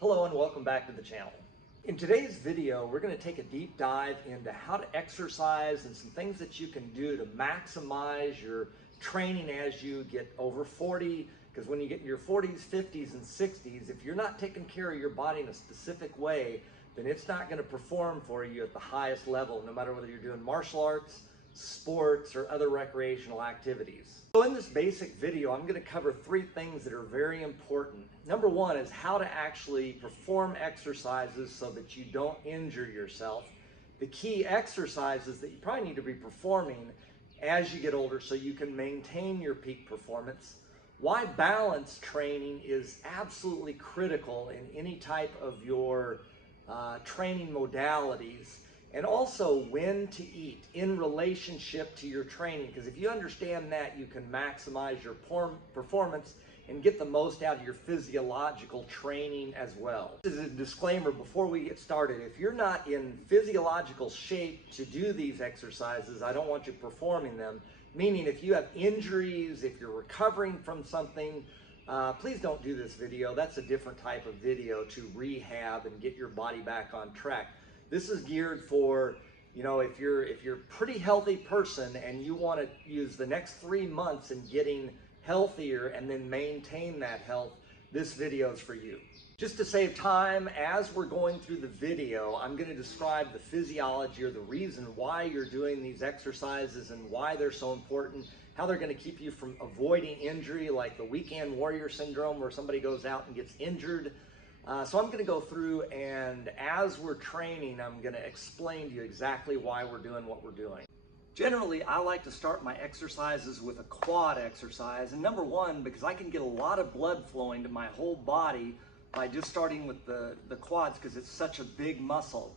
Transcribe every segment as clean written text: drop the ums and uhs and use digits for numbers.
Hello and welcome back to the channel. In today's video, we're going to take a deep dive into how to exercise and some things that you can do to maximize your training as you get over 40. Because when you get in your 40s, 50s, and 60s, if you're not taking care of your body in a specific way, then it's not going to perform for you at the highest level, no matter whether you're doing martial arts, sports, or other recreational activities. So in this basic video, I'm going to cover three things that are very important. Number one is how to actually perform exercises so that you don't injure yourself. The key exercises that you probably need to be performing as you get older so you can maintain your peak performance. Why balance training is absolutely critical in any type of your training modalities. And also when to eat in relationship to your training, because if you understand that, you can maximize your performance and get the most out of your physiological training as well. This is a disclaimer before we get started. If you're not in physiological shape to do these exercises, I don't want you performing them. Meaning if you have injuries, if you're recovering from something, please don't do this video. That's a different type of video to rehab and get your body back on track. This is geared for, if you're a pretty healthy person and you want to use the next 3 months in getting healthier and then maintain that health, this video is for you. Just to save time, as we're going through the video, I'm going to describe the physiology or the reason why you're doing these exercises and why they're so important, how they're going to keep you from avoiding injury, like the weekend warrior syndrome where somebody goes out and gets injured. So I'm going to go through, and as we're training, I'm going to explain to you exactly why we're doing what we're doing. Generally, I like to start my exercises with a quad exercise, and number one, because I can get a lot of blood flowing to my whole body by just starting with the quads, because it's such a big muscle.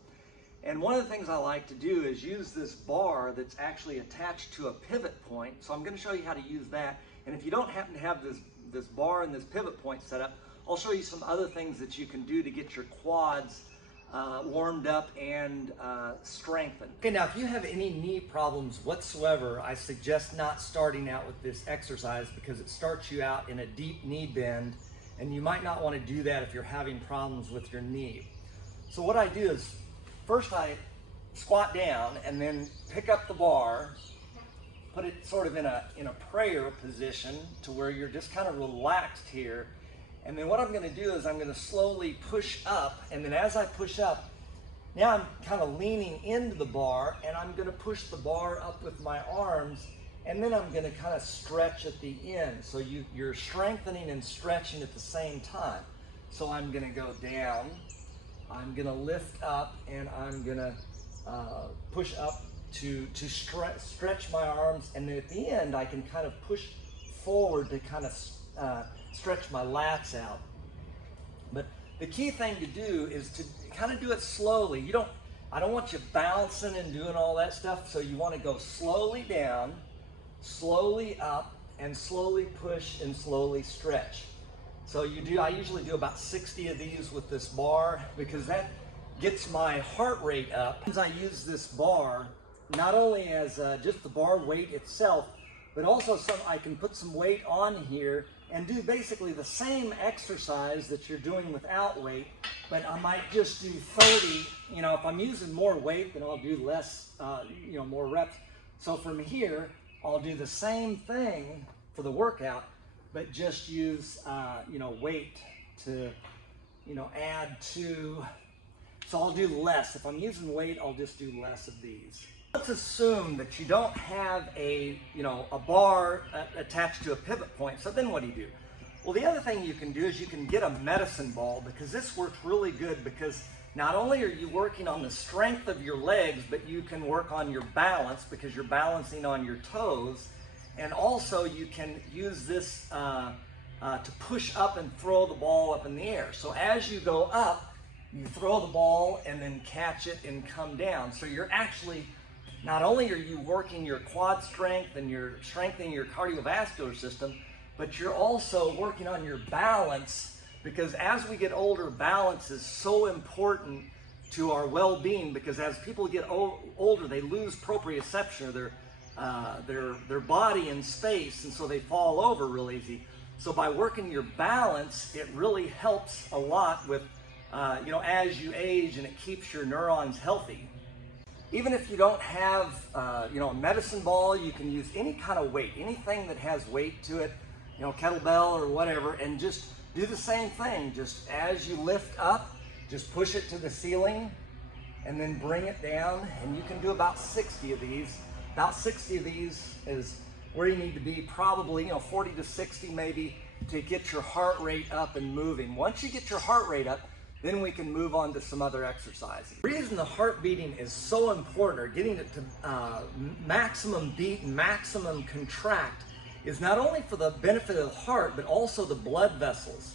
And one of the things I like to do is use this bar that's actually attached to a pivot point. So I'm going to show you how to use that. And if you don't happen to have this bar and this pivot point set up, I'll show you some other things that you can do to get your quads warmed up and strengthened. Okay, now if you have any knee problems whatsoever, I suggest not starting out with this exercise because it starts you out in a deep knee bend, and you might not want to do that if you're having problems with your knee. So what I do is, first I squat down and then pick up the bar, put it sort of in a prayer position to where you're just kind of relaxed here. And then what I'm going to do is I'm going to slowly push up, and then as I push up, now I'm kind of leaning into the bar, and I'm going to push the bar up with my arms, and then I'm going to kind of stretch at the end. So you're strengthening and stretching at the same time. So I'm going to go down, I'm going to lift up, and I'm going to push up to stretch my arms, and then at the end I can kind of push forward to kind of stretch my lats out. But the key thing to do is to kind of do it slowly. I don't want you bouncing and doing all that stuff, so you want to go slowly down, slowly up, and slowly push and slowly stretch. So I usually do about 60 of these with this bar because that gets my heart rate up. I use this bar not only as just the bar weight itself, but also I can put some weight on here and do basically the same exercise that you're doing without weight, but I might just do 30. If I'm using more weight, then I'll do less, more reps. So from here, I'll do the same thing for the workout, but just use, weight to, add to. So I'll do less. If I'm using weight, I'll just do less of these. Let's assume that you don't have a bar attached to a pivot point. So then what do? Well, the other thing you can do is you can get a medicine ball, because this works really good, because not only are you working on the strength of your legs, but you can work on your balance because you're balancing on your toes. And also you can use this to push up and throw the ball up in the air. So as you go up, you throw the ball and then catch it and come down. So you're actually, not only are you working your quad strength and you're strengthening your cardiovascular system, but you're also working on your balance, because as we get older, balance is so important to our well-being, because as people get older, they lose proprioception, or their body in space, and so they fall over real easy. So by working your balance, it really helps a lot with as you age, and it keeps your neurons healthy. Even if you don't have, a medicine ball, you can use any kind of weight, anything that has weight to it, kettlebell or whatever, and just do the same thing. Just as you lift up, just push it to the ceiling and then bring it down, and you can do about 60 of these. About 60 of these is where you need to be, probably 40 to 60 maybe, to get your heart rate up and moving. Once you get your heart rate up, then we can move on to some other exercises. The reason the heart beating is so important, or getting it to maximum beat and maximum contract, is not only for the benefit of the heart, but also the blood vessels.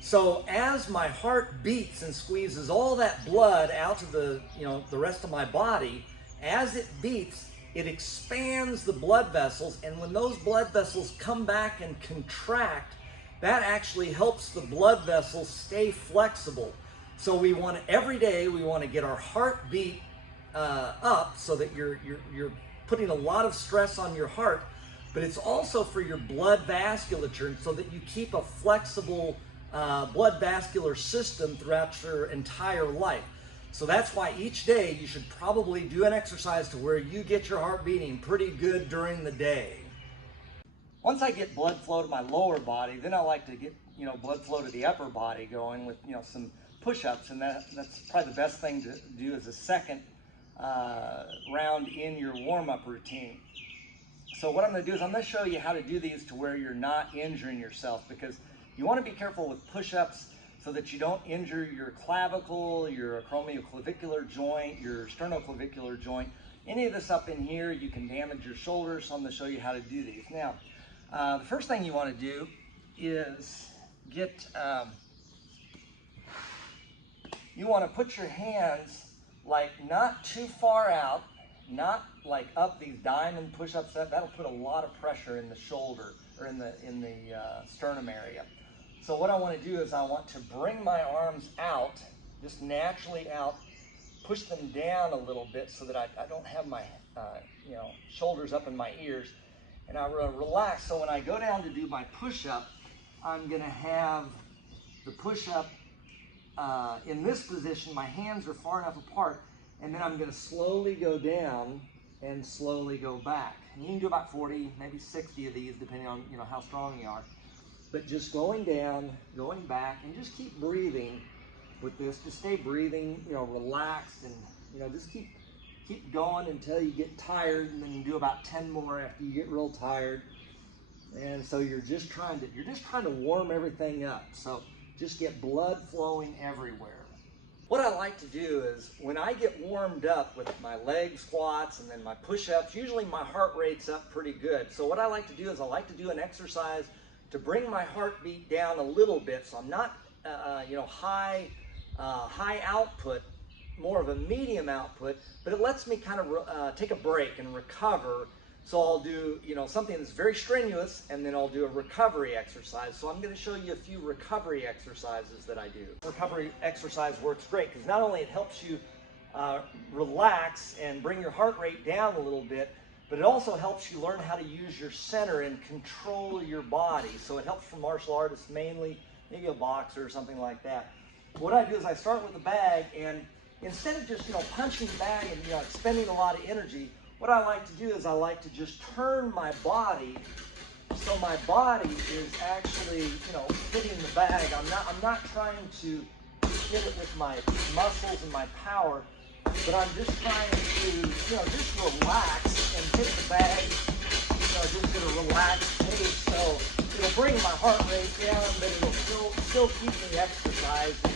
So as my heart beats and squeezes all that blood out to the rest of my body, as it beats, it expands the blood vessels, and when those blood vessels come back and contract, that actually helps the blood vessels stay flexible. So we want to, every day, we want to get our heartbeat up, so that you're putting a lot of stress on your heart, but it's also for your blood vasculature, so that you keep a flexible blood vascular system throughout your entire life. So that's why each day you should probably do an exercise to where you get your heart beating pretty good during the day. Once I get blood flow to my lower body, then I like to get blood flow to the upper body going with some push-ups, and that's probably the best thing to do as a second round in your warm-up routine. So what I'm going to do is I'm going to show you how to do these to where you're not injuring yourself, because you want to be careful with push-ups so that you don't injure your clavicle, your acromioclavicular joint, your sternoclavicular joint. Any of this up in here, you can damage your shoulders, so I'm going to show you how to do these. Now, the first thing you want to do is you want to put your hands like not too far out, not like up these diamond push-ups. That'll put a lot of pressure in the shoulder, or in the sternum area. So what I want to do is I want to bring my arms out, just naturally out, push them down a little bit so that I don't have my shoulders up in my ears, and I relax. So when I go down to do my push-up, I'm going to have the push-up in this position. My hands are far enough apart, and then I'm going to slowly go down and slowly go back. And you can do about 40, maybe 60 of these, depending on how strong you are. But just going down, going back, and just keep breathing with this. Just stay breathing, relaxed, and just keep going until you get tired, and then you do about 10 more after you get real tired. And so you're just trying to warm everything up. So just get blood flowing everywhere. What I like to do is, when I get warmed up with my leg squats and then my push-ups, usually my heart rate's up pretty good. So what I like to do is I like to do an exercise to bring my heartbeat down a little bit, so I'm not high output, more of a medium output, but it lets me kind of take a break and recover. So I'll do something that's very strenuous, and then I'll do a recovery exercise. So I'm going to show you a few recovery exercises that I do. Recovery exercise works great because not only it helps you relax and bring your heart rate down a little bit, but it also helps you learn how to use your center and control your body. So it helps for martial artists mainly, maybe a boxer or something like that. What I do is I start with the bag, and instead of just punching the bag and expending a lot of energy, what I like to do is I like to just turn my body so my body is actually hitting the bag. I'm not trying to hit it with my muscles and my power, but I'm just trying to just relax and hit the bag just at a relaxed pace. So it'll bring my heart rate down, but it'll still keep me exercising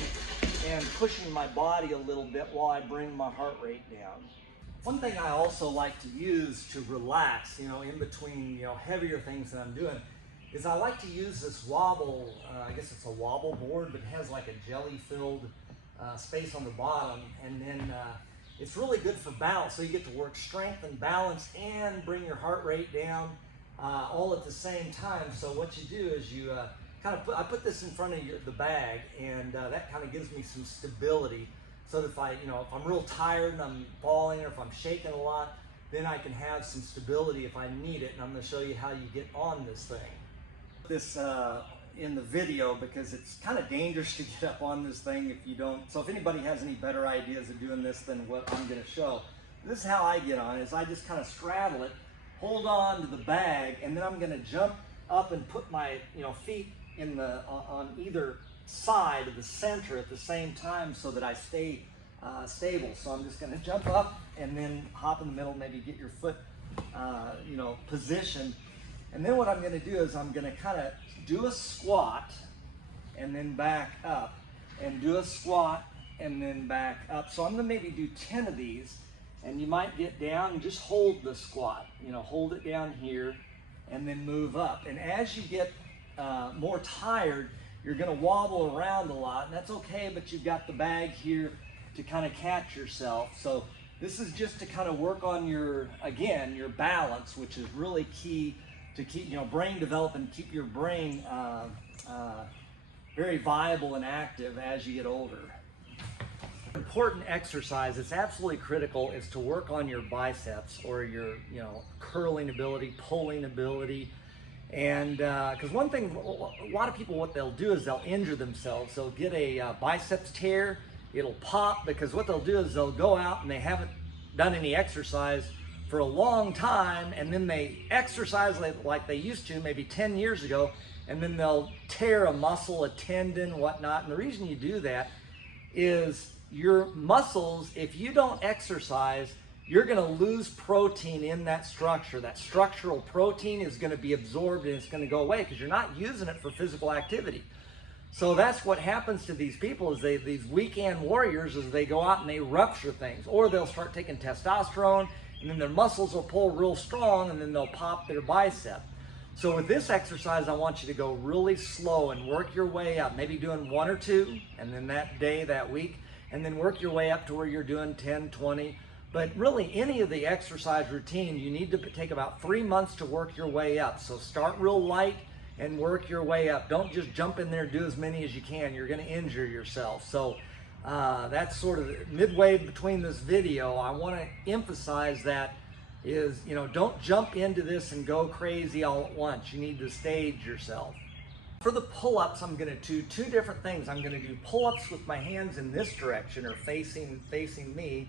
and pushing my body a little bit while I bring my heart rate down. One thing I also like to use to relax, in between, heavier things that I'm doing, is I like to use this wobble, I guess it's a wobble board, but it has like a jelly-filled space on the bottom, and then it's really good for balance. So you get to work strength and balance and bring your heart rate down all at the same time. So what you do is you I put this in front of the bag, and that kind of gives me some stability. So that if I'm real tired and I'm falling, or if I'm shaking a lot, then I can have some stability if I need it. And I'm going to show you how you get on this thing. This in the video because it's kind of dangerous to get up on this thing if you don't. So if anybody has any better ideas of doing this than what I'm going to show, this is how I get on, is I just kind of straddle it, hold on to the bag, and then I'm going to jump up and put my feet in on either side of the center at the same time so that I stay stable. So I'm just going to jump up and then hop in the middle, maybe get your foot positioned. And then what I'm going to do is I'm going to kind of do a squat and then back up, and do a squat and then back up. So I'm going to maybe do 10 of these, and you might get down and just hold the squat, hold it down here and then move up. And as you get more tired, you're going to wobble around a lot, and that's okay, but you've got the bag here to kind of catch yourself. So this is just to kind of work on your balance, which is really key to keep brain development, keep your brain very viable and active as you get older. Important exercise, it's absolutely critical, is to work on your biceps, or your curling ability, pulling ability. And because one thing, a lot of people, what they'll do is they'll injure themselves. They'll get a biceps tear, it'll pop, because what they'll do is they'll go out and they haven't done any exercise for a long time, and then they exercise like they used to maybe 10 years ago, and then they'll tear a muscle, a tendon, whatnot. And the reason you do that is your muscles, if you don't exercise, you're going to lose protein in that structure. That structural protein is going to be absorbed and it's going to go away because you're not using it for physical activity. So that's what happens to these people, is these weekend warriors, is they go out and they rupture things, or they'll start taking testosterone, and then their muscles will pull real strong, and then they'll pop their bicep. So with this exercise, I want you to go really slow and work your way up, maybe doing 1 or 2, and then that day, that week, and then work your way up to where you're doing 10, 20. But really, any of the exercise routine, you need to take about 3 months to work your way up. So start real light and work your way up. Don't just jump in there and do as many as you can. You're going to injure yourself. So that's sort of midway between this video. I want to emphasize that is, don't jump into this and go crazy all at once. You need to stage yourself. For the pull-ups, I'm going to do 2 different things. I'm going to do pull-ups with my hands in this direction, or facing me,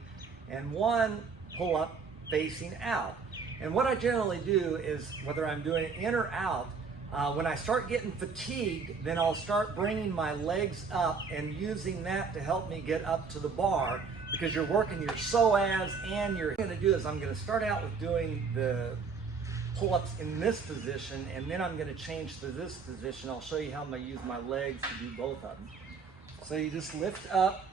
and 1 pull-up facing out. And what I generally do is, whether I'm doing it in or out, when I start getting fatigued, then I'll start bringing my legs up and using that to help me get up to the bar, because you're working your psoas and your... What I'm going to do is I'm going to start out with doing the pull-ups in this position, and then I'm going to change to this position. I'll show you how I'm going to use my legs to do both of them. So you just lift up.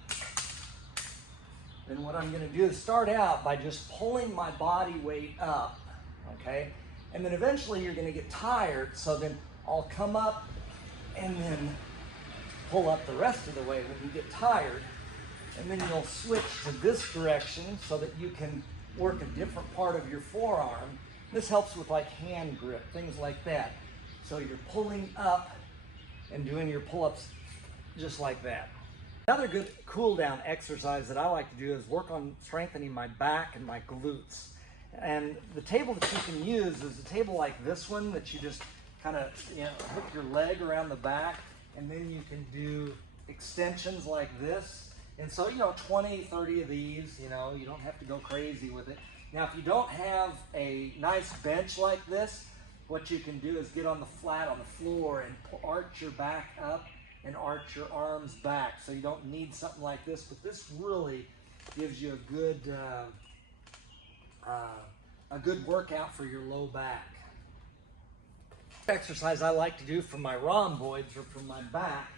Then what I'm going to do is start out by just pulling my body weight up, okay? And then eventually you're going to get tired, so then I'll come up and then pull up the rest of the way when you get tired. And then you'll switch to this direction so that you can work a different part of your forearm. This helps with like hand grip, things like that. So you're pulling up and doing your pull-ups just like that. Another good cool down exercise that I like to do is work on strengthening my back and my glutes. And the table that you can use is a table like this one, that you just kind of hook your leg around the back, and then you can do extensions like this. And so 20, 30 of these, you don't have to go crazy with it. Now, if you don't have a nice bench like this, what you can do is get on the flat on the floor and arch your back up and arch your arms back. So you don't need something like this, but this really gives you a good workout for your low back. Exercise I like to do for my rhomboids, or for my back,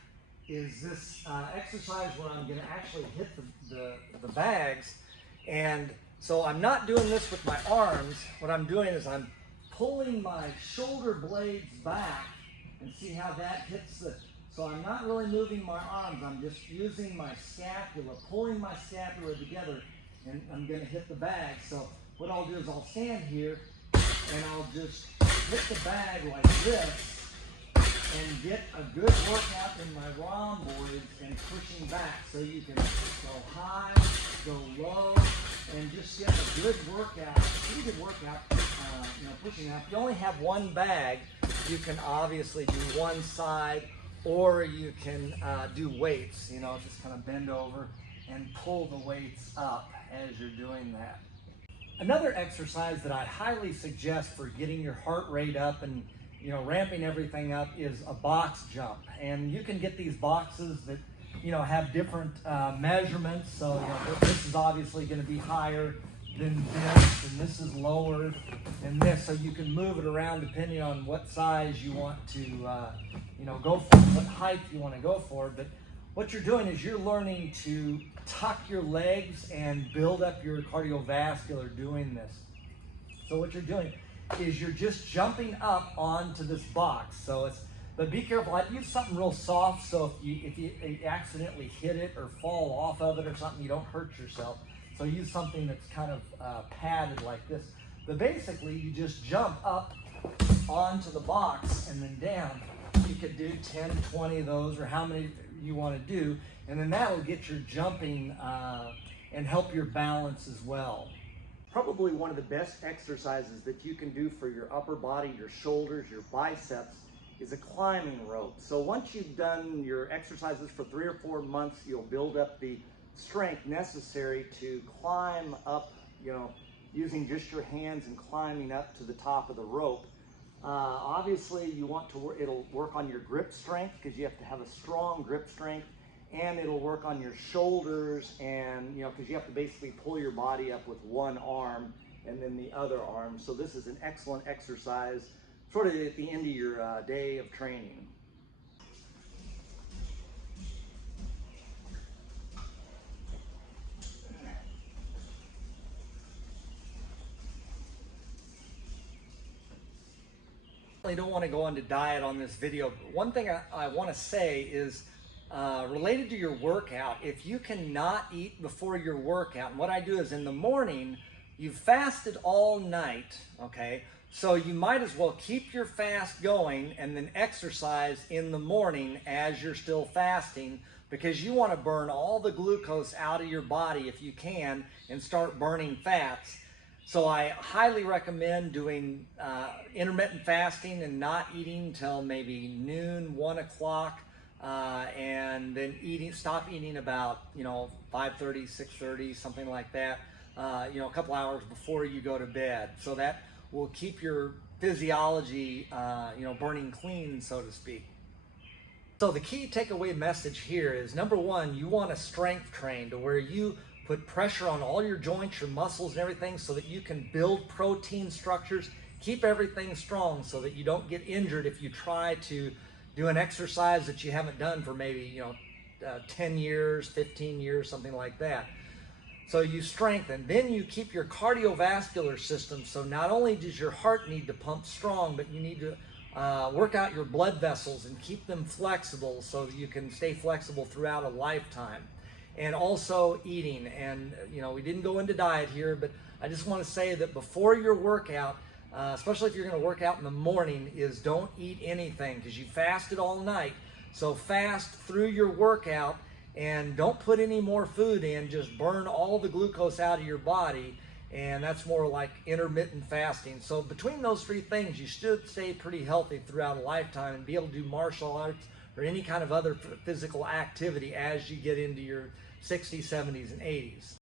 is this exercise where I'm going to actually hit the bags. And so I'm not doing this with my arms. What I'm doing is I'm pulling my shoulder blades back, and see how that hits the... So I'm not really moving my arms, I'm just using my scapula, pulling my scapula together, and I'm going to hit the bag. So what I'll do is I'll stand here, and I'll just hit the bag like this, and get a good workout in my rhomboids and pushing back. So you can go high, go low, and just get a good workout, a pretty good workout, pushing out. If you only have 1 bag, You can obviously do one side, or you can do weights, you know, just kind of bend over and pull the weights up as you're doing that. Another exercise that I highly suggest for getting your heart rate up and, you know, ramping everything up is a box jump. And you can get these boxes that, you know, have different measurements. So, you know, this is obviously going to be higher than this, and this is lower than this. So you can move it around depending on what size you want to, you know, go for, what height you want to go for. But what you're doing is you're learning to tuck your legs and build up your cardiovascular doing this. So what you're doing is you're just jumping up onto this box. So it's, but be careful, use something real soft so if you accidentally hit it or fall off of it or something, you don't hurt yourself. So use something that's kind of padded like this. But basically you just jump up onto the box and then down. You could do 10, 20 of those, or how many you want to do, and then that will get your jumping and help your balance as well. Probably one of the best exercises that you can do for your upper body, your shoulders, your biceps, is a climbing rope. So once you've done your exercises for 3 or 4 months, you'll build up the strength necessary to climb up, you know, using just your hands and climbing up to the top of the rope. Obviously you want to work, it'll work on your grip strength because you have to have a strong grip strength, and it'll work on your shoulders, and, you know, because you have to basically pull your body up with one arm and then the other arm. So this is an excellent exercise sort of at the end of your day of training. I don't want to go into diet on this video, but one thing I want to say is related to your workout. If you cannot eat before your workout, and what I do is in the morning, you've fasted all night, okay? So you might as well keep your fast going and then exercise in the morning as you're still fasting, because you want to burn all the glucose out of your body if you can and start burning fats. So I highly recommend doing intermittent fasting and not eating till maybe noon, 1 o'clock, and then stop eating about, you know, 5:30, 6:30, something like that, you know, a couple hours before you go to bed. So that will keep your physiology, you know, burning clean, so to speak. So the key takeaway message here is, number one, you want to strength train to where you put pressure on all your joints, your muscles and everything, so that you can build protein structures, keep everything strong so that you don't get injured if you try to do an exercise that you haven't done for maybe, you know, 10 years, 15 years, something like that. So you strengthen, then you keep your cardiovascular system. So not only does your heart need to pump strong, but you need to work out your blood vessels and keep them flexible so that you can stay flexible throughout a lifetime. And also eating, and, you know, we didn't go into diet here, but I just want to say that before your workout, especially if you're going to work out in the morning, is don't eat anything because you fasted all night. So fast through your workout and don't put any more food in, just burn all the glucose out of your body, and that's more like intermittent fasting. So between those 3 things, you should stay pretty healthy throughout a lifetime and be able to do martial arts or any kind of other physical activity as you get into your 60s, 70s, and 80s.